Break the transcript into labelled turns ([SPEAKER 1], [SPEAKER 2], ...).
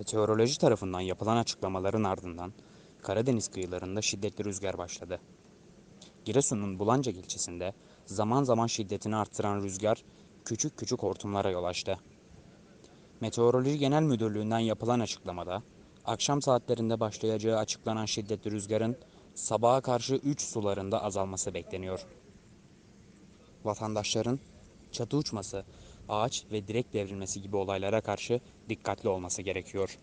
[SPEAKER 1] Meteoroloji tarafından yapılan açıklamaların ardından Karadeniz kıyılarında şiddetli rüzgar başladı. Giresun'un Bulancak ilçesinde zaman zaman şiddetini arttıran rüzgar küçük küçük hortumlara yol açtı. Meteoroloji Genel Müdürlüğü'nden yapılan açıklamada akşam saatlerinde başlayacağı açıklanan şiddetli rüzgarın sabaha karşı 3 sularında azalması bekleniyor. Vatandaşların çatı uçması, ağaç ve direk devrilmesi gibi olaylara karşı dikkatli olması gerekiyor.